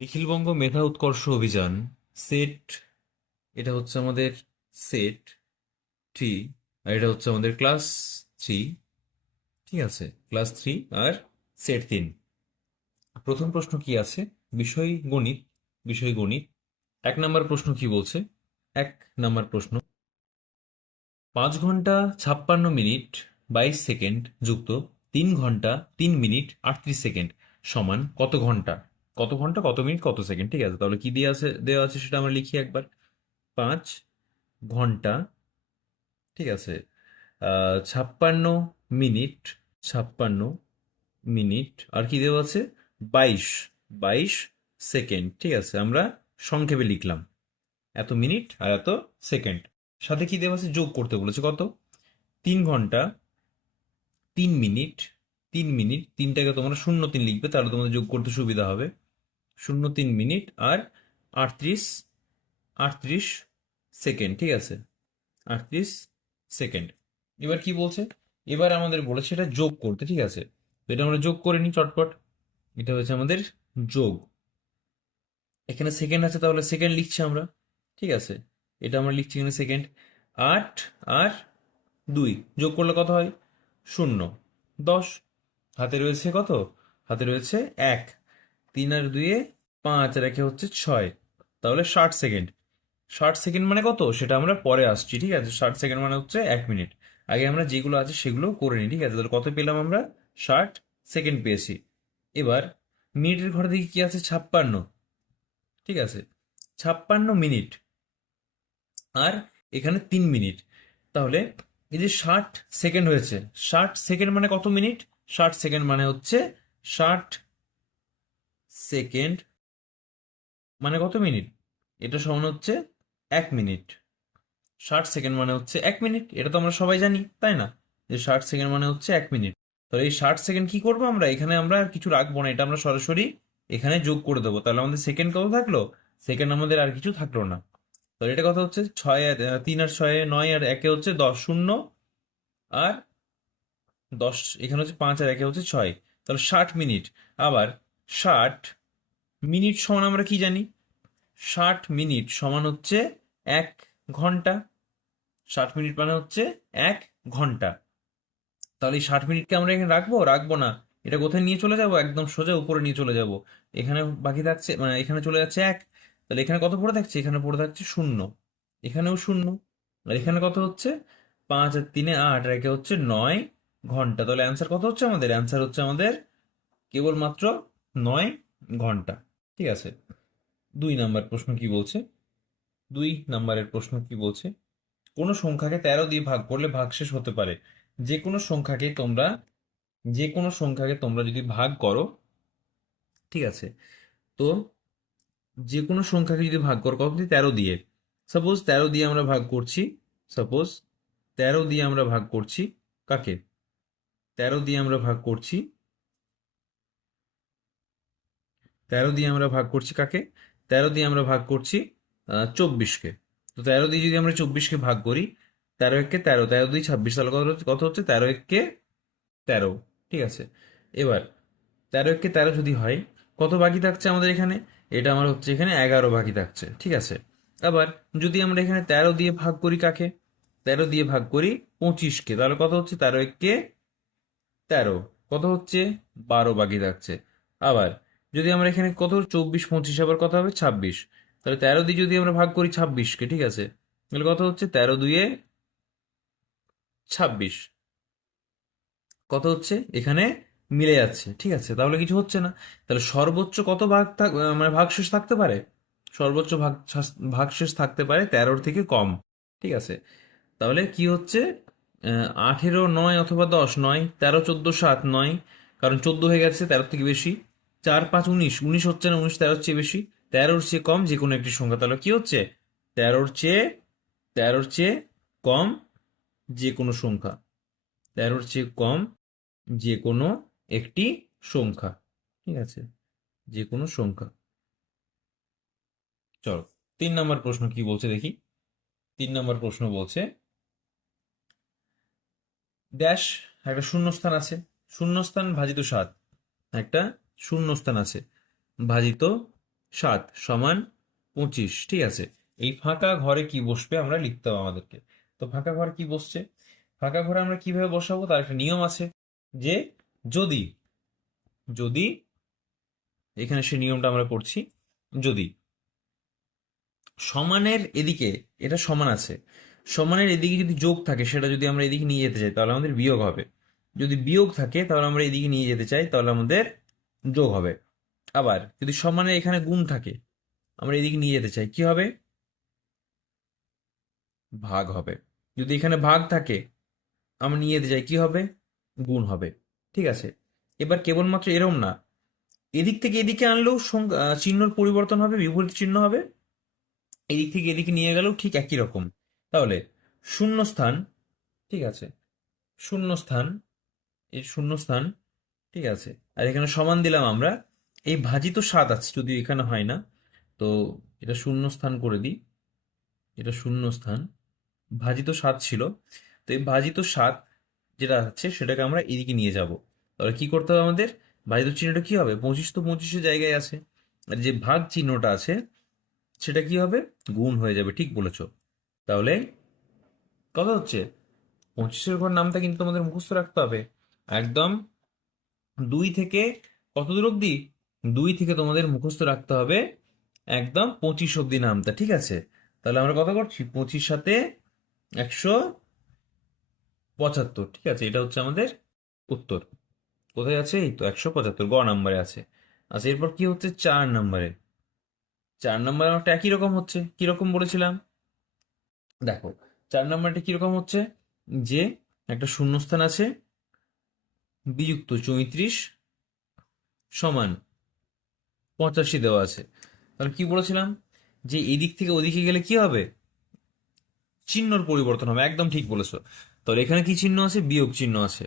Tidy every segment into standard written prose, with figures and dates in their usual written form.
নিখিলবঙ্গ মেধা উৎকর্ষ অভিযান সেট, এটা হচ্ছে আমাদের সেট 3, আর এটা হচ্ছে আমাদের ক্লাস 3। ঠিক আছে, ক্লাস 3 আর সেট 3। প্রথম প্রশ্ন কি আছে? বিষয় গণিত। বিষয় গণিত 1 নম্বর প্রশ্ন কি বলছে? 1 নম্বর প্রশ্ন, 5 ঘন্টা 56 মিনিট 22 সেকেন্ড যুক্ত 3 ঘন্টা 3 মিনিট 38 সেকেন্ড সমান কত ঘন্টা? কত ঘন্টা, কত মিনিট, কত সেকেন্ড? ঠিক আছে, তাহলে কি দিয়ে আছে, দেওয়া আছে সেটা আমরা লিখি একবার। 5 ঘন্টা, ঠিক আছে, 56 মিনিট, 56 মিনিট, আর কি দেওয়া আছে? 22 22 সেকেন্ড। ঠিক আছে, আমরা সংক্ষেপে লিখলাম এত মিনিট আর এত সেকেন্ড। সাথে কি দেওয়া আছে? যোগ করতে বলেছে কত? 3 ঘন্টা 3 মিনিট, 3 মিনিট, তিনটাকে তোমরা 0 3 লিখবে, তাহলে তোমাদের যোগ করতে সুবিধা হবে। 0 3 মিনিট আর 38 38 সেকেন্ড। ঠিক আছে, 38 সেকেন্ড। এবার কি বলছে? এবার আমাদের বলেছে এটা যোগ করতে। ঠিক আছে, তো এটা আমরা যোগ করে নিই চটপট। এটা হচ্ছে আমাদের যোগ। এখানে সেকেন্ড আছে, তাহলে সেকেন্ড লিখছি আমরা। ঠিক আছে, এটা আমরা লিখছি এখানে সেকেন্ড। 8 আর 2 যোগ করলে কত হয়? 0 10। হাতে রয়েছে কত? হাতে রয়েছে 1। 3 আর 2 5, আর 1 হচ্ছে 6, তাহলে 60 সেকেন্ড। 60 সেকেন্ড মানে কত সেটা আমরা পরে আসছি। ঠিক আছে, 60 সেকেন্ড মানে হচ্ছে 1 মিনিট। আগে আমরা যেগুলো আছে সেগুলো করে নিই। ঠিক আছে, তাহলে কত পেলাম আমরা? 60 সেকেন্ড পেয়েছি। এবার মিনিটের ঘরে দেখি কি আছে? 56। ঠিক আছে, 56 মিনিট আর এখানে 3 মিনিট, তাহলে এই যে 60 সেকেন্ড হয়েছে, 60 সেকেন্ড মানে কত মিনিট? 60 সেকেন্ড মানে হচ্ছে 60 সেকেন্ড মানে কত মিনিট? এটা সমান হচ্ছে 1 মিনিট। 60 সেকেন্ড মানে হচ্ছে 1 মিনিট, এটা তো আমরা সবাই জানি, তাই না? যে 60 সেকেন্ড মানে হচ্ছে 1 মিনিট। তাহলে এই 60 সেকেন্ড কি করবো আমরা? এখানে আমরা আর কিছু রাখবো না, এটা আমরা সরাসরি এখানে যোগ করে দেবো। তাহলে আমাদের সেকেন্ড কত থাকলো? সেকেন্ড আমাদের আর কিছু থাকলো না। তাহলে এটা কত হচ্ছে? 3 আর 6 9, আর 1 হচ্ছে 10, 0 আর 10, এখানে হচ্ছে 5 আর 1 হচ্ছে 6, তাহলে 60 মিনিট। আবার 60 মিনিট সমান আমরা কি জানি? 60 মিনিট সমান হচ্ছে 1 ঘন্টা। 60 মিনিট মানে হচ্ছে 1 ঘন্টা। তাহলে এই 60 মিনিটকে আমরা এখানে রাখবো? রাখবো না। এটা কোথায় নিয়ে চলে যাব? একদম সোজা উপরে নিয়ে চলে যাব। এখানে বাকি থাকছে, মানে এখানে চলে যাচ্ছে 1, তাহলে এখানে কত পড়ে থাকছে? এখানে পড়ে থাকছে 0। এখানেও 0। আর এখানে কত হচ্ছে? 5 আর 3 8, আর 1 হচ্ছে 9 ঘন্টা। তাহলে অ্যান্সার কত হচ্ছে আমাদের? অ্যান্সার হচ্ছে আমাদের কেবলমাত্র 9 ঘন্টা। ঠিক আছে, 2 নাম্বার প্রশ্ন কি বলছে? 2 নাম্বারের প্রশ্ন কি বলছে? কোনো সংখ্যাকে 13 দিয়ে ভাগ করলে ভাগশেষ হতে পারে। যে কোনো সংখ্যাকে তোমরা, যে কোনো সংখ্যাকে তোমরা যদি ভাগ করো, ঠিক আছে, তো যে কোনো সংখ্যাকে যদি ভাগ করো কত দিয়ে? 13 দিয়ে। সাপোজ 13 দিয়ে আমরা ভাগ করছি, সাপোজ 13 দিয়ে আমরা ভাগ করছি কাকে? 13 দিয়ে আমরা ভাগ করছি, 13 দিয়ে আমরা ভাগ করছি কাকে? 13 দিয়ে আমরা ভাগ করছি 24কে। তো 13 দিয়ে যদি আমরা 24কে ভাগ করি, 13 1 কে 13, 13 2 26, তাহলে কত হচ্ছে? 13 1 কে 13। ঠিক আছে, এবার 13 1 কে 13 যদি হয়, কত বাকি থাকছে আমাদের এখানে? এটা আমার হচ্ছে এখানে 11 বাকি থাকছে। ঠিক আছে, আবার যদি আমরা এখানে 13 দিয়ে ভাগ করি কাকে? 13 দিয়ে ভাগ করি 25কে, তাহলে কত হচ্ছে? 13 1 কে 13, কত হচ্ছে? 12 বাকি থাকছে। আবার যদি আমরা এখানে কত? 24 25, আবার কত হবে? 26। তাহলে 13 দিয়ে যদি আমরা ভাগ করি 26কে, ঠিক আছে, তাহলে কত হচ্ছে? 13 2 26, কত হচ্ছে? এখানে মিলে যাচ্ছে। ঠিক আছে, তাহলে কিছু হচ্ছে না। তাহলে সর্বোচ্চ কত মানে ভাগশেষ থাকতে পারে? সর্বোচ্চ ভাগশেষ থাকতে পারে 13-র থেকে কম। ঠিক আছে, তাহলে কি হচ্ছে? 18 9 অথবা 10 নয়, 13 14 7 9, কারণ 14 হয়ে গেছে 13 থেকে বেশি। 4 5 19, 19 হচ্ছে না, 19 13-র চেয়ে বেশি। 13-র চেয়ে কম যে কোনো একটি সংখ্যা, তাহলে কি হচ্ছে? 13-র চেয়ে, 13-র চেয়ে কম যে কোনো সংখ্যা। 13-র চেয়ে কম যে কোনো একটি সংখ্যা। ঠিক আছে, যে কোনো সংখ্যা। চলো, 3 নম্বর প্রশ্ন কি বলছে দেখি। 3 নম্বর প্রশ্ন বলছে, ড্যাশ, একটা শূন্যস্থান আছে, শূন্যস্থান ভাজিত 7, একটা শূন্যস্থান আছে ভাজিত 7 সমান 25, ঠিক আছে। এই ফাঁকা ঘরে কি বসবে আমরা লিখতে হবে আমাদেরকে। তো ফাঁকা ঘর কি বসছে, ফাঁকা ঘরে আমরা কিভাবে বসাবো তার একটা নিয়ম আছে, যে যদি যদি এখানে সে নিয়মটা আমরা করছি, যদি সমানের এদিকে এটা সমান আছে, সমানের এদিকে যদি যোগ থাকে সেটা যদি আমরা এদিকে নিয়ে যেতে চাই তাহলে আমাদের বিয়োগ হবে, যদি বিয়োগ থাকে তাহলে আমরা এদিকে নিয়ে যেতে চাই তাহলে আমাদের যোগ হবে। আবার যদি সমানের এখানে গুণ থাকে, আমরা এদিকে নিয়ে যেতে চাই, কি হবে, ভাগ হবে। যদি এখানে ভাগ থাকে আমরা নিয়ে যেতে চাই, কি হবে, গুণ হবে, ঠিক আছে। এবার কেবলমাত্র এরম না, এদিক থেকে এদিকে আনলেও চিহ্নর পরিবর্তন হবে, বিপরীত চিহ্ন হবে, এদিক থেকে এদিকে নিয়ে গেলেও ঠিক একই রকম। তাহলে শূন্যস্থান, ঠিক আছে, শূন্যস্থান, এই শূন্যস্থান, ঠিক আছে, আর এখানে সমান দিলাম আমরা, এই ভাজিত 7 আছে যদিও এখানে হয় না, তো এটা শূন্যস্থান করে দিই, এটা শূন্যস্থান, ভাজিত 7 ছিল, তো এই ভাজিত 7 যেটা আছে সেটাকে আমরা এদিকে নিয়ে যাব। তাহলে কি করতে হবে আমাদের, ভাজিত চিহ্নটা কি হবে, 25 তো 25 জায়গায় আছে, আর যে ভাগ চিহ্নটা আছে সেটা কি হবে, গুণ হয়ে যাবে, ঠিক বলেছো। তাহলে কত হচ্ছে, 25-এর ঘর নামটা কিন্তু আমাদের মুখস্থ রাখতে হবে একদম, 2 থেকে কত দূর অবধি, 2 থেকে তোমাদের মুখস্থ রাখতে হবে একদম 25 অবধি নামটা, ঠিক আছে। তাহলে আমরা কত করছি, 25 সাথে 175, ঠিক আছে, এটা হচ্ছে আমাদের উত্তর। কোথায় আছে, এই তো 175 গ নাম্বারে আছে। আচ্ছা এরপর কি হচ্ছে 4 নাম্বারে, 4 নাম্বারে একটা একই রকম হচ্ছে, কিরকম বলেছিলাম, দেখো 4 নাম্বারটা কিরকম হচ্ছে, যে একটা শূন্যস্থান আছে, বিযুক্ত 34 সমান 85 দেওয়া আছে। তাহলে কি বলেছিলাম, যে এদিক থেকে ওদিকে গেলে কি হবে, চিহ্নর পরিবর্তন হবে, একদম ঠিক বলেছো। তাহলে এখানে কি চিহ্ন আছে, বিয়োগ চিহ্ন আছে,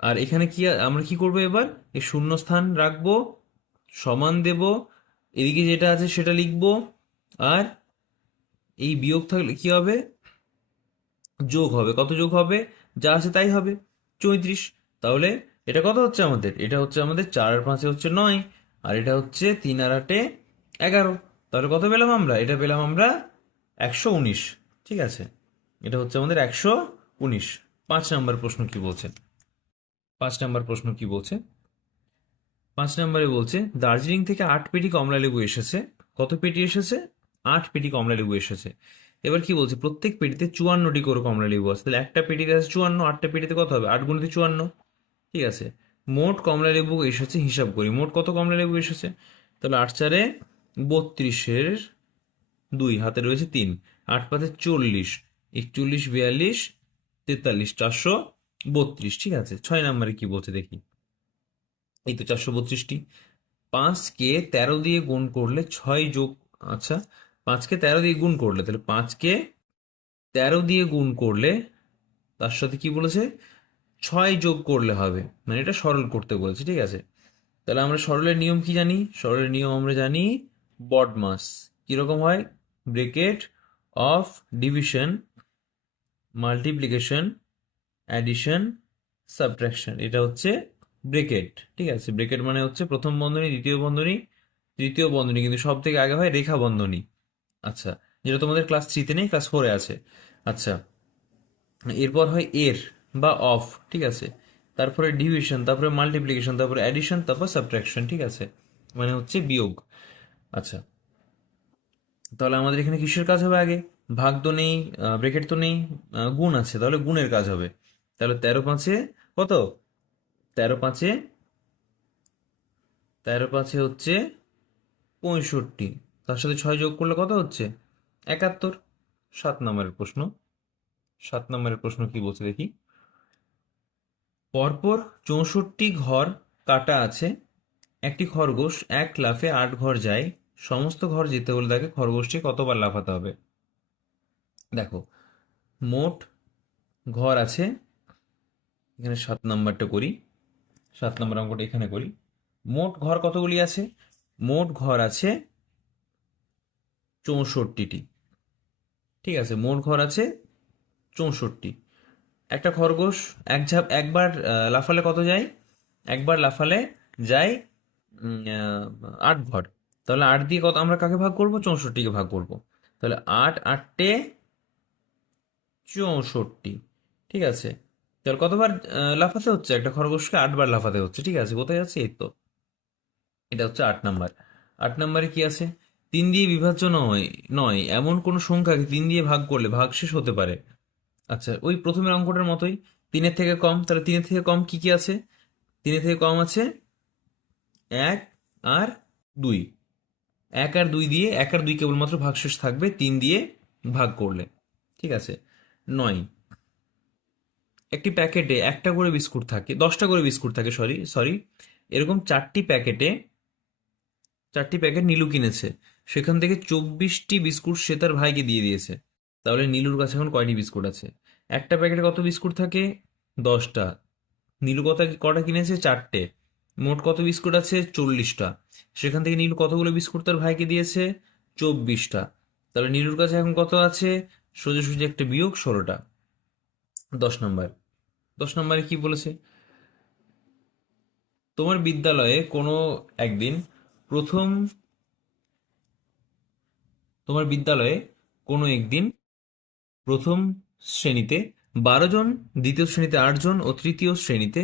আর এখানে কি আমরা কি করবো এবার, এই শূন্যস্থান রাখবো, সমান দেব, এদিকে যেটা আছে সেটা লিখবো, আর এই বিয়োগ থাকলে কি হবে, যোগ হবে, কত যোগ হবে, যা আছে তাই হবে, 34। তাহলে এটা কত হচ্ছে আমাদের, এটা হচ্ছে আমাদের 4 আর 5 হচ্ছে 9, আর এটা হচ্ছে 3 আর 8 11। তাহলে কত পেলাম আমরা, এটা পেলাম আমরা 119, ঠিক আছে, এটা হচ্ছে আমাদের 119। 5 নাম্বার প্রশ্ন কি বলছে, 5 নাম্বার প্রশ্ন কি বলছে, 5 নম্বরে বলছে দার্জিলিং থেকে 8 পেটি কমলা লেবু এসেছে, কত পেটি এসেছে, 8 পেটি কমলা লেবু এসেছে। এবার কি বলছে, প্রত্যেক পেটিতে 54টি করে কমলা লেবু আছে, তাহলে একটা পেটিতে আছে 54, 8টা পেটিতে কত হবে, 8 গুণিত 54, ঠিক আছে। মোট কমলা লেবু এসেছে হিসাব করি, মোট কত কমলা লেবু এসেছে, তাহলে 8 4 32-এর 2 হাতে রয়েছে 3, 8 5 40, 41 42 43, 432, ঠিক আছে। 6 নম্বরে কি বলছে দেখি, এই তো 432টি, 5কে 13 দিয়ে গুণ করলে 6 যোগ, আচ্ছা 5কে 13 দিয়ে গুণ করলে, তাহলে 5কে 13 দিয়ে গুণ করলে তার সাথে কি বলেছে, 6 যোগ করলে হবে, মানে এটা সরল করতে বলেছে, ঠিক আছে। তাহলে আমরা সরলের নিয়ম কি জানি, সরলের নিয়ম আমরা জানি বডমাস, কিরকম হয়, bracket of division, multiplication, addition, subtraction, এটা হচ্ছে ব্রেকেট, ঠিক আছে। ব্রেকেট মানে হচ্ছে প্রথম বন্ধনী, দ্বিতীয় বন্ধনী, তৃতীয় বন্ধনী, কিন্তু সব থেকে আগে হয় রেখা বন্ধনী, আচ্ছা, যেটা তোমাদের ক্লাস 3-তে নেই, ক্লাস 4-এ আছে, আচ্ছা। এরপর হয় এর বা অফ, ঠিক আছে, তারপরে ডিভিশন, তারপরে মাল্টিপ্লিকেশন, তারপরে অ্যাডিশন, তারপর সাবট্রাকশন, ঠিক আছে, মানে হচ্ছে বিয়োগ। আচ্ছা তাহলে আমাদের এখানে কিসের কাজ হবে আগে, ভাগ তো নেই, ব্রেকেট তো নেই, গুণ আছে, তাহলে গুণের কাজ হবে। তাহলে 13 5-এ কত, 13 5-এ, 13 5-এ হচ্ছে 65, তার সাথে 6 যোগ করলে কত হচ্ছে, 71। 7 নম্বরের প্রশ্ন, 7 নম্বরের প্রশ্ন কি বলছে দেখি, পরপর 64 ঘর কাটা আছে, একটি খরগোশ এক লাফে 8 ঘর যায়, সমস্ত ঘর যেতে হলে তাকে খরগোশটি কতবার লাফাতে হবে। দেখো মোট ঘর আছে, এখানে 7 নাম্বারটা করি, 7 নম্বর অঙ্কটা এখানে করি, মোট ঘর কতগুলি আছে, মোট ঘর আছে 64টি, ঠিক আছে, মোট ঘর আছে 64। একটা খরগোশ একবার লাফালে কত যায়, একবার লাফালে যায় 8 ঘর, তাহলে 8 দিয়ে কত আমরা কাকে ভাগ করব? 64কে ভাগ করব। তাহলে 8 8টে 64। ঠিক আছে, তাহলে কতবার লাফাতে হচ্ছে? একটা খরগোশকে 8বার লাফাতে হচ্ছে। ঠিক আছে, কোথায় যাচ্ছে? এই তো, এটা হচ্ছে 8 নাম্বার। 8 নাম্বারে কি আছে? 3 দিয়ে বিভাজ্য নয় নয় এমন কোন সংখ্যাকে 3 দিয়ে ভাগ করলে ভাগশেষ হতে পারে। আচ্ছা, ওই প্রথমের অঙ্কটার মতোই, 3-এর থেকে কম। তাহলে 3-এর থেকে কম কি কি আছে? 3-এর থেকে কম আছে 1 আর 2। 1 আর 2 দিয়ে, 1 আর 2 কেবলমাত্র ভাগশেষ থাকবে 3 দিয়ে ভাগ করলে। ঠিক আছে, 9। একটি প্যাকেটে একটা করে বিস্কুট থাকে, 10টা করে বিস্কুট থাকে, সরি সরি, এরকম 4টি প্যাকেট নীলু কিনেছে। সেখান থেকে 24টি বিস্কুট সে তার ভাইকে দিয়ে দিয়েছে। তাহলে নীলুর কাছে এখন কয়টি বিস্কুট আছে? একটা প্যাকেটে কত বিস্কুট থাকে? 10টা। নীলু কটা কটা কিনেছে? 4টে। মোট কত বিস্কুট আছে? 40টা। সেখান থেকে নীলু কতগুলো বিস্কুট তার ভাইকে দিয়েছে? 24টা। তাহলে নীলুর কাছে এখন কত আছে? সোজাসুজি একটা বিয়োগ, 16টা। 10 নম্বর। 10 নম্বরে কি বলেছে? তোমার বিদ্যালয়ে কোনো একদিন প্রথম তোমার বিদ্যালয়ে কোনো একদিন প্রথম শ্রেণীতে 12 জন, দ্বিতীয় শ্রেণীতে 8 জন ও তৃতীয় শ্রেণীতে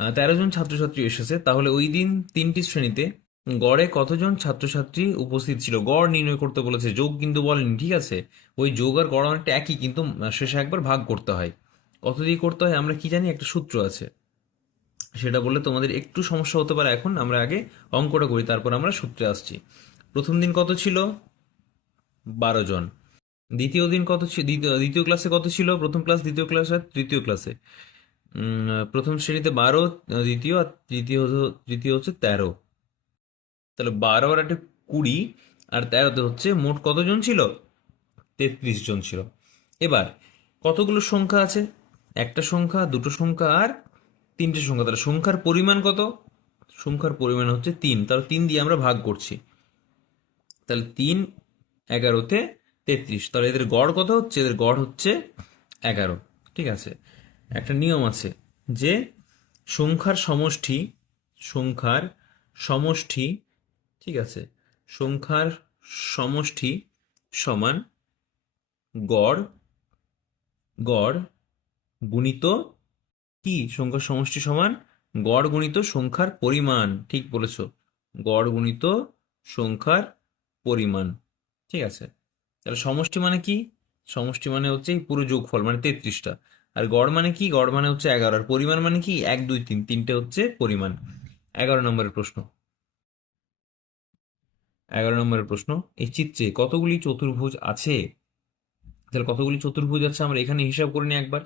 13 জন ছাত্রছাত্রী এসেছে। তাহলে ওই দিন 3টি শ্রেণীতে গড়ে কতজন ছাত্রছাত্রী উপস্থিত ছিল? গড় নির্ণয় করতে বলেছে, যোগ কিন্তু বলেনি। ঠিক আছে, ওই যোগ আর গড় অনেকটা একই, কিন্তু শেষে একবার ভাগ করতে হয়। কত দিয়ে করতে হয় আমরা কি জানি? একটা সূত্র আছে, সেটা বললে তোমাদের একটু সমস্যা হতে পারে। এখন আমরা আগে অঙ্কটা করি, তারপর আমরা সূত্রে আসছি। প্রথম দিন কত ছিল? 12 জন। দ্বিতীয় দিন কত ছিল? দ্বিতীয় ক্লাসে কত ছিল? প্রথম ক্লাস, দ্বিতীয় ক্লাস আর তৃতীয় ক্লাসে প্রথম শ্রেণীতে 12, দ্বিতীয় আর তৃতীয় হচ্ছে 13। তাহলে 12 আর একটা 20 আর 13তে হচ্ছে মোট কতজন ছিল? 33 জন ছিল। এবার কতগুলো সংখ্যা আছে? একটা সংখ্যা, দুটো সংখ্যা আর 3টে সংখ্যা। তাহলে সংখ্যার পরিমাণ কত? সংখ্যার পরিমাণ হচ্ছে 3। তাহলে 3 দিয়ে আমরা ভাগ করছি। তাহলে 3 11তে 33। তাহলে এদের গড় কত হচ্ছে? এদের গড় হচ্ছে 11। ঠিক আছে, একটা নিয়ম আছে যে সংখ্যার সমষ্টি, সংখ্যার সমষ্টি, ঠিক আছে, সংখ্যার সমষ্টি সমান গড়, গড় গুণিত কি? সংখ্যার সমষ্টি সমান গড় গুণিত সংখ্যার পরিমাণ। ঠিক বলেছো, গড় গুণিত সংখ্যার পরিমাণ। ঠিক আছে, তাহলে সমষ্টি মানে কি? সমষ্টি মানে হচ্ছে এই পুরো যোগফল, মানে 33টা। আর গড় মানে কি? গড় মানে হচ্ছে 11। আর পরিমাণ মানে কি? 1 2 3, তিনটে হচ্ছে পরিমাণ। 11 নম্বরের প্রশ্ন। 11 নম্বরের প্রশ্ন, এই চিত্রে কতগুলি চতুর্ভুজ আছে? তাহলে কতগুলি চতুর্ভুজ আছে আমরা এখানে হিসাব করে নিই একবার।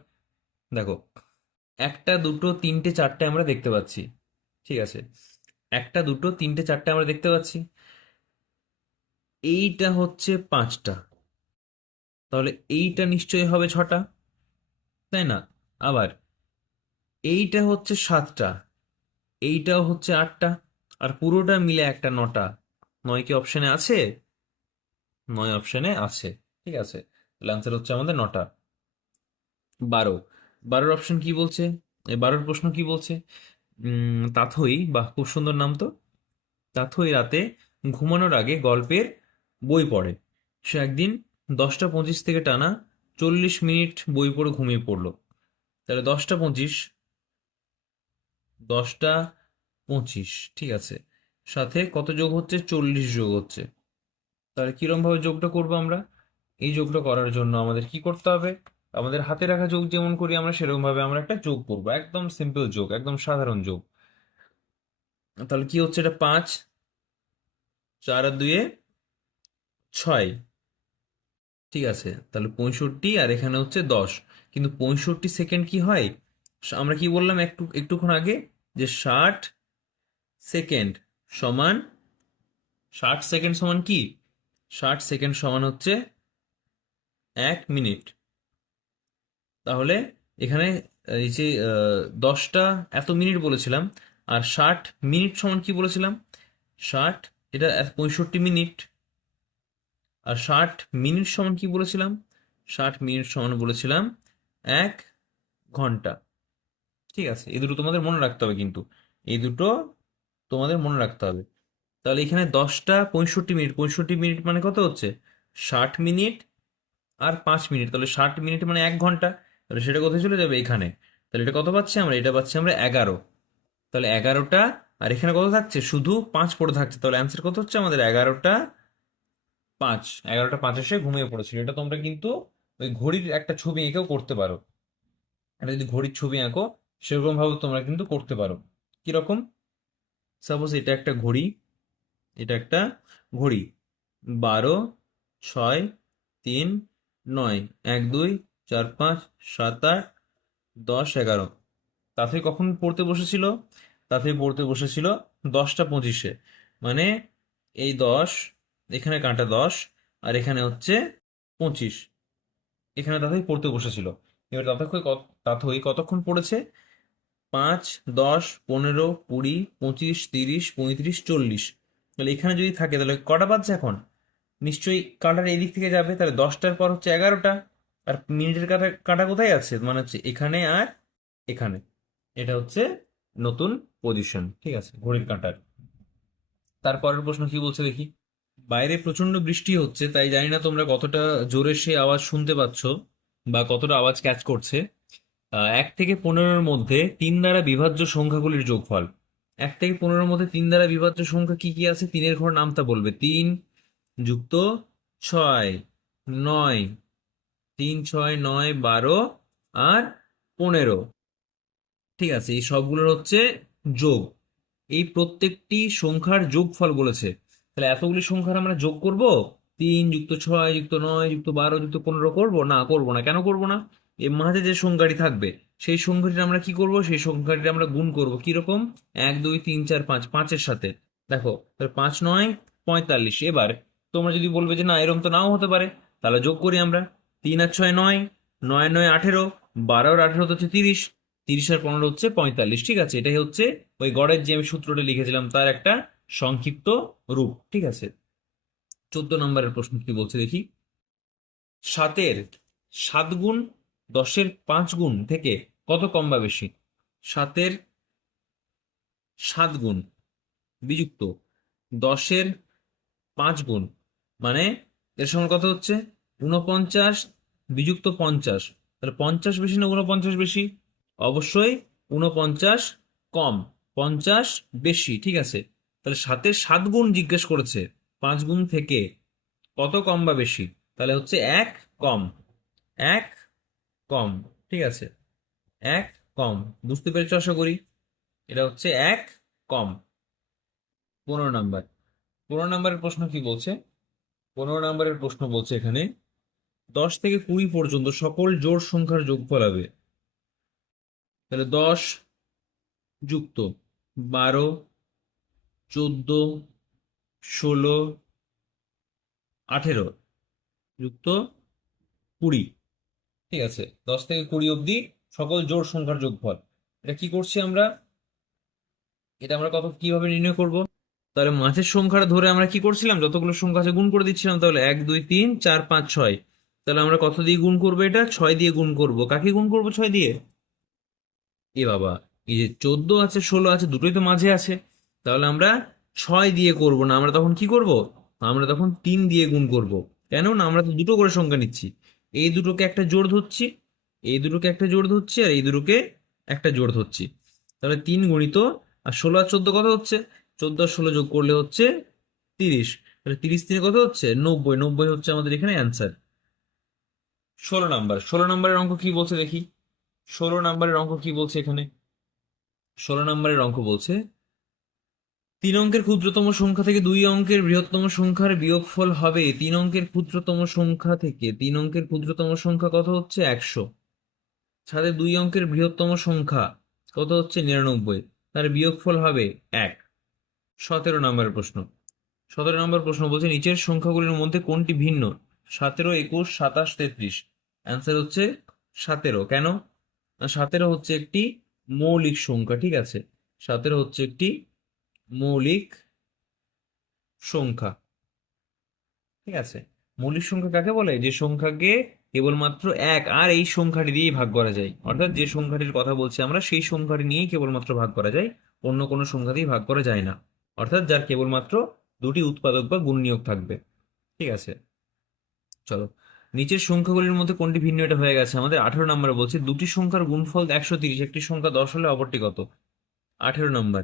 দেখো, একটা, দুটো, তিনটে, চারটে আমরা দেখতে পাচ্ছি। ঠিক আছে, একটা, দুটো, তিনটে, চারটে আমরা দেখতে পাচ্ছি। এইটা হচ্ছে 5টা, তাহলে এইটা নিশ্চয়ই হবে 6টা, তাই না? আবার এইটা হচ্ছে 7টা, এইটাও হচ্ছে 8টা, আর পুরোটা মিলে একটা 9টা। 9 কি অপশনে আছে? 9 অপশনে আছে। ঠিক আছে, তাহলে আনসার হচ্ছে আমাদের 9টা। 12, 12 অপশন কি বলছে? এই 12 প্রশ্ন কি বলছে? তাথই, বাহ খুব সুন্দর নাম তো। তাথই রাতে ঘুমানোর আগে গল্পের বই পড়ে। সে একদিন 10টা 25 থেকে টানা 40 মিনিট বই পড়ে ঘুমিয়ে পড়লো। তাহলে 10টা 25, 10টা 25, ঠিক আছে, সাথে কত যোগ হচ্ছে? 40 যোগ হচ্ছে। তাহলে কিরম ভাবে যোগটা করবো আমরা? এই যোগটা করার জন্য আমাদের কি করতে হবে? আমাদের হাতে রাখা যোগ যেমন করি আমরা, সেরকম ভাবে আমরা একটা যোগ করবো, একদম সিম্পল যোগ, একদম সাধারণ যোগ। তাহলে কি হচ্ছে? এটা 5, 4 আর 2 6। ঠিক আছে, তাহলে 65, আর এখানে হচ্ছে 10। কিন্তু 65 সেকেন্ড কি হয়? আমরা কি বললাম একটুক্ষণ আগে? যে 60 সেকেন্ড সমান, 60 সেকেন্ড সমান কি? 60 সেকেন্ড সমান হচ্ছে 1 মিনিট। তাহলে এখানে এই যে 10টা এত মিনিট বলেছিলাম, আর 60 মিনিট সমান কি বলেছিলাম? 60, এটা 65 মিনিট। আর 60 মিনিট সমান কি বলেছিলাম? 60 মিনিট সমান বলেছিলাম 1 ঘন্টা। ঠিক আছে, এই দুটো তোমাদের মনে রাখতে হবে কিন্তু, এই দুটো তোমাদের মনে রাখতে হবে। তাহলে এখানে 10টা 65 মিনিট, 65 মিনিট মানে কত হচ্ছে 60 মিনিট আর 5 মিনিট, তাহলে 60 মিনিট মানে 1 ঘন্টা। তাহলে সেটা কোথায় চলে যাবে এখানে, তাহলে এটা কত পাচ্ছি আমরা, এটা পাচ্ছি আমরা 11। তাহলে 11টা, আর এখানে কত থাকছে, শুধু 5 পড়ে থাকছে, তাহলে অ্যান্সার কত হচ্ছে আমাদের 11টা 5। 11টা 5 এসে ঘুমিয়ে পড়েছিল। এটা তোমরা কিন্তু ওই ঘড়ির একটা ছবি এঁকেও করতে পারো। এটা যদি ঘড়ির ছবি আঁকো সেরকম ভাবে তোমরা কিন্তু করতে পারো। কিরকম, সাপোজ এটা একটা ঘড়ি, এটা একটা ঘড়ি, 12, 6, 3, 9, 1, 2, 4, 5, 7, 8, 10, 11। তাড়াতাড়ি কখন পড়তে বসেছিল, তাড়াতাড়ি পড়তে বসেছিল 10টা 25-এ, মানে এই 10, এখানে কাঁটা 10, আর এখানে হচ্ছে 25, এখানে তাড়াতাড়ি পড়তে বসেছিল। এবার তাড়াতাড়ি কতক্ষণ পড়েছে, 5, 10, 15, 20, 25, 30, 35, 40। তাহলে এখানে যদি থাকে তাহলে কটা বাজছে এখন, নিশ্চয়ই কাঁটার এদিক থেকে যাবে, তাহলে 10টার পর হচ্ছে 11টা। আর মিনিটের কাঁটা কাঁটা কোথায় আছে, মানে হচ্ছে এখানে আর এখানে। এটা হচ্ছে নতুন পজিশন, ঠিক আছে, ঘড়ির কাঁটার। তারপরের প্রশ্ন কি বলছে দেখি। বাইরে প্রচন্ড বৃষ্টি হচ্ছে, তাই জানি না তোমরা কতটা জোরে সে আওয়াজ শুনতে পাচ্ছ বা কতটা আওয়াজ ক্যাচ করছে। 1 থেকে 15-এর মধ্যে 3 দ্বারা বিভাজ্য সংখ্যাগুলির যোগফল। 1 থেকে 15-এর মধ্যে 3 দ্বারা বিভাজ্য সংখ্যা কি কি আছে, 3-এর ঘর নামতা বলবে। 3 + 6, 9, 3, 6, 9, 12 আর 15। ঠিক আছে, এই সবগুলোর হচ্ছে যোগ। এই প্রত্যেকটি সংখ্যার যোগফল বলেছে। তাহলে এতগুলি সংখ্যার আমরা যোগ করব, 3 + 6 + 9 + 12 + 15 করব না, করব না। কেন করব না, এর মাঝে যে সংখ্যাটি থাকবে সেই সংখ্যাটি আমরা কি করব, সেই সংখ্যাটি আমরা গুণ করব। কিরকম, 1, 2, 3, 4, 5, 5-এর সাথে। দেখো, তাহলে 5, 9, 45। এবার তোমরা যদি বলবে যে না এরকম তো নাও হতে পারে, তাহলে যোগ করি আমরা। 3 আর 6, 9, 9 আর 9, 18, 12 আর 18 হচ্ছে 30, 30 আর 15 হচ্ছে 45। ঠিক আছে, এটাই হচ্ছে ওই গড়ের যে আমি সূত্রটা লিখেছিলাম তার একটা সংক্ষিপ্ত রূপ। ঠিক আছে, 14 নম্বরের প্রশ্ন কি বলছে দেখি। 7-এর 7 গুণ 10-এর 5 গুণ থেকে কত কম বা বেশি। 7-এর 7 গুণ বিযুক্ত 10-এর 5 গুণ, মানে এর সমান কত হচ্ছে 49 বিযুক্ত 50। তাহলে 50 বেশি না 49 বেশি, অবশ্যই 49 কম, 50 বেশি। ঠিক আছে, তাহলে 7-এর 7 গুণ জিজ্ঞেস করেছে, 5 গুণ থেকে কত কম বা বেশি, তাহলে হচ্ছে 1 কম, 1 কম। ঠিক আছে, 1 কম, বুঝতে পেরেছ আশা করি। এটা হচ্ছে 1 কম। 15 নাম্বার, 15 নাম্বারের প্রশ্ন কি বলছে। 15 নাম্বারের প্রশ্ন বলছে এখানে 10 থেকে 20 পর্যন্ত সকল জোড় সংখ্যার যোগফল হবে। তাহলে 10 যুক্ত 12, 14, 16, 18 যুক্ত 20। ঠিক আছে, 10 থেকে 20 অবধি সকল জোড় সংখ্যার যোগফল। এটা কি করছি আমরা, এটা আমরা কত কিভাবে নির্ণয় করব। তাহলে মাঝের সংখ্যাটা ধরে আমরা কি করছিলাম, যতগুলো সংখ্যা আছে গুণ করে দিচ্ছিলাম। তাহলে 1, 2, 3, 4, 5, 6। তাহলে আমরা কত দিয়ে গুণ করবো, এটা 6 দিয়ে গুণ করব। কাকে গুণ করব, 6 দিয়ে। এ বাবা, এই যে 14 আছে 16 আছে দুটোই তো মাঝে আছে, তাহলে আমরা 6 দিয়ে করব না, আমরা তখন কি করব, আমরা তখন 3 দিয়ে গুণ করব। কেন না, আমরা তো দুটো করে সংখ্যা নিচ্ছি, এই দুটোকে একটা জোড় ধরছি, এই দুটোকে একটা জোড় ধরছি, আর এই দুটোকে একটা জোড় ধরছি। তাহলে 3 গুণিত, আর 16 আর 14 কত হচ্ছে, 14 আর 16 যোগ করলে হচ্ছে 30। তাহলে 30 কত হচ্ছে 90, 90 হচ্ছে আমাদের এখানে অ্যান্সার। 16 নাম্বার, 16 নাম্বারের অঙ্ক কি বলছে দেখি। 16 নাম্বারের অঙ্ক কি বলছে এখানে। 16 নাম্বারের অঙ্ক বলছে 3 অঙ্কের ক্ষুদ্রতম সংখ্যা থেকে 2 অঙ্কের বৃহত্তম সংখ্যার বিয়োগফল হবে। 3 অঙ্কের ক্ষুদ্রতম সংখ্যা থেকে 3 অঙ্কের ক্ষুদ্রতম সংখ্যা কত হচ্ছে 100, সাথে 2 অঙ্কের বৃহত্তম সংখ্যা কত হচ্ছে 99, তার বিয়োগফল হবে 1। 17 নম্বরের প্রশ্ন, 17 নম্বর প্রশ্ন বলছে নিচের সংখ্যাগুলির মধ্যে কোনটি ভিন্ন। 17, 21, 27, 33। অ্যান্সার হচ্ছে 17। কেন না, 17 হচ্ছে একটি মৌলিক সংখ্যা। ঠিক আছে, 17 হচ্ছে একটি মৌলিক সংখ্যা। ঠিক আছে, মৌলিক সংখ্যা কাকে বলে, যে সংখ্যাকে কেবলমাত্র এক আর এই সংখ্যাটি দিয়েই ভাগ করা যায়। অর্থাৎ যে সংখ্যাটির কথা বলছি আমরা সেই সংখ্যাটি নিয়েই কেবলমাত্র ভাগ করা যায়, অন্য কোনো সংখ্যা দিয়ে ভাগ করা যায় না। অর্থাৎ যার কেবলমাত্র দুটি উৎপাদক বা গুণনীয়ক থাকবে। ঠিক আছে, চলো নিচের সংখ্যাগুলির মধ্যে কোনটি ভিন্ন, এটা হয়ে গেছে আমাদের। 18 নম্বরে বলছে দুটি সংখ্যার গুণফল 130, একটি সংখ্যা 10 হলে অপরটি কত? 18 নম্বর।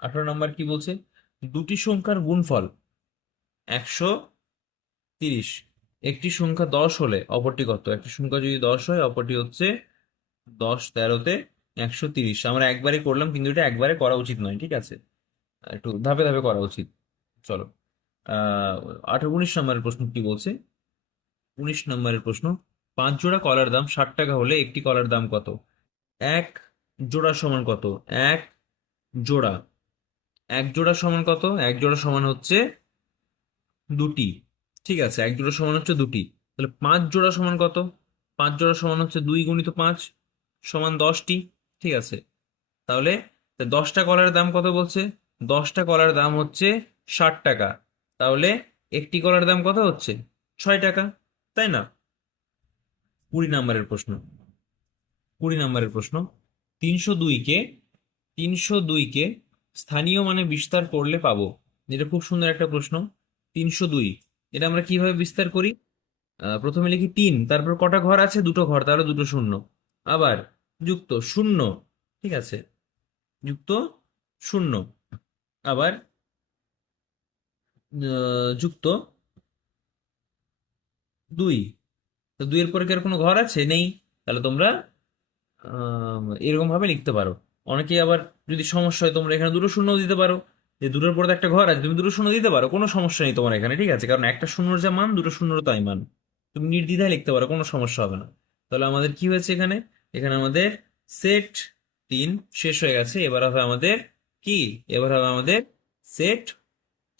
18 নম্বর কি বলছে? দুটি সংখ্যার গুণফল 130, একটি সংখ্যা 10 হলে অপরটি কত? একটি সংখ্যা যদি 10 হয় অপরটি হচ্ছে 10 13 তে 130। আমরা একবারে করলাম, কিন্তু এটা একবারে করা উচিত নয়, ঠিক আছে, একটু ধাপে ধাপে করা উচিত। চলো 19 নম্বরের প্রশ্ন কি বলছে? 19 নম্বরের প্রশ্ন, 5 জোড়া কলার দাম 60 টাকা হলে একটি কলার দাম কত? এক জোড়া সমান কত? এক জোড়া, এক জোড়া সমান কত? এক জোড়া সমান হচ্ছে দুটি। ঠিক আছে, এক জোড়া সমান হচ্ছে দুটি। তাহলে 5 জোড়া সমান কত? 5 জোড়া সমান হচ্ছে 2 × 5 সমান 10টি। ঠিক আছে, তাহলে 10টা কলার দাম কত বলছে? 10টা কলার দাম হচ্ছে 60 টাকা। তাহলে একটি কলার দাম কত হচ্ছে? 6 টাকা, তাই না? 20 নম্বরের প্রশ্ন। 20 নম্বরের প্রশ্ন, 302কে 302কে স্থানীয় মানে বিস্তার করলে পাবো। এটা খুব সুন্দর একটা প্রশ্ন। 302, এটা আমরা কিভাবে বিস্তার করি? প্রথমে লিখি 3, তারপর কটা ঘর আছে? দুটো ঘর, তাহলে দুটো শূন্য, আবার যুক্ত শূন্য, ঠিক আছে, যুক্ত শূন্য, আবার যুক্ত 2। তো 2-এর পরে কি আর কোনো ঘর আছে? নেই। তাহলে তোমরা এরকম ভাবে লিখতে পারো। অনেকেই আবার যদি সমস্যা হয় তোমরা এখানে দুটো শূন্য দিতে পারো, যে দুটোর পরে তো একটা ঘর আছে, তুমি দুটো শূন্য দিতে পারো, কোনো সমস্যা নেই তোমার এখানে, ঠিক আছে, কারণ একটা শূন্যর যা মান দুটো শূন্যর তাই মান, তুমি নির্দ্বিধায় লিখতে পারো, কোনো সমস্যা হবে না। তাহলে আমাদের কি হয়েছে এখানে? এখানে আমাদের সেট 3 শেষ হয়ে গেছে। এবার হবে আমাদের কি? এবার হবে আমাদের সেট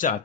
4।